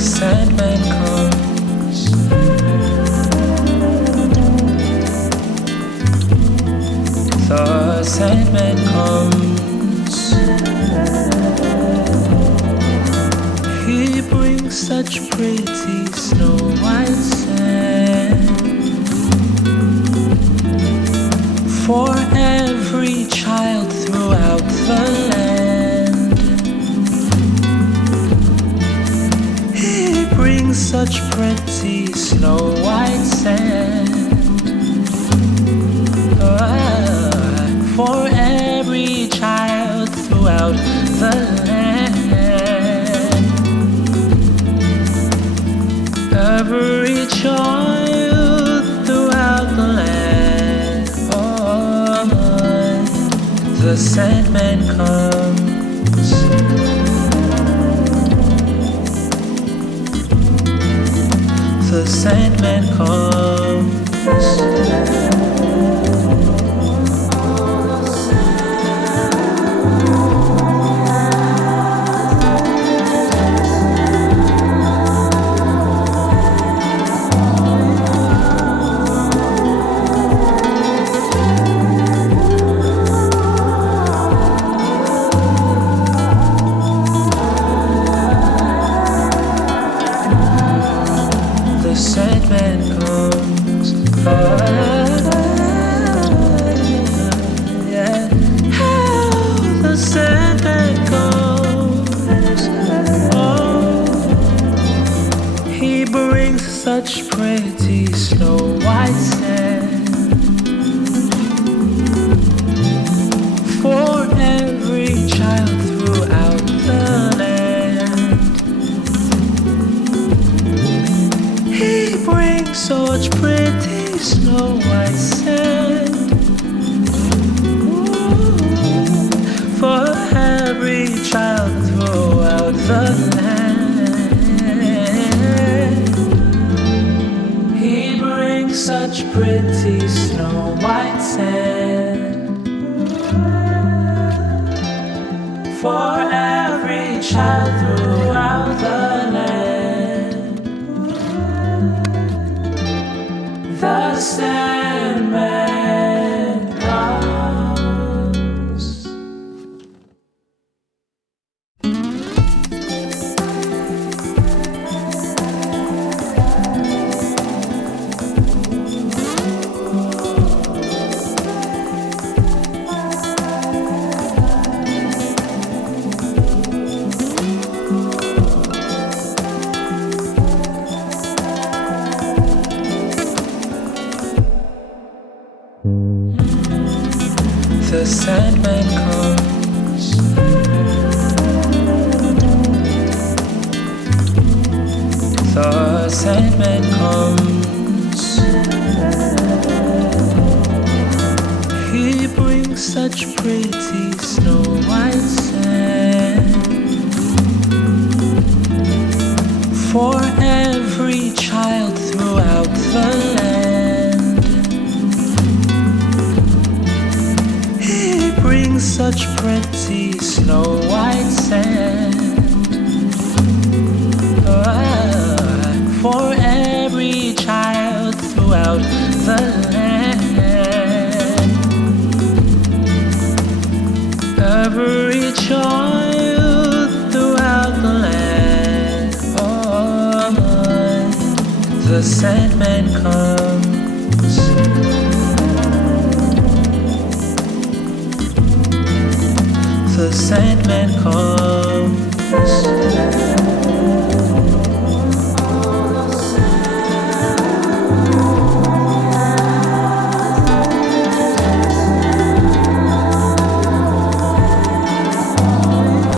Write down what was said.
Sandman comes. The Sandman comes. He brings such pretty snow white sand for every child throughout the land. He brings such pretty snow white sand for every child throughout the land. Every child throughout the land. Oh, the Sandman comes. The Sandman comes. The Sandman comes. Yeah. How the Sandman comes. Oh, he brings such pretty snow white sand for every child throughout the land. He brings such pretty snow white sand for every child throughout the land. He brings such pretty snow white sand for every child throughout the land. The Sandman comes. The Sandman comes. The Sandman comes. He brings such pretty snow white sand for every child throughout the land. He brings such pretty snow white sand for every child throughout the land. Every child throughout the land. Oh, the Sandman comes. The Sandman comes.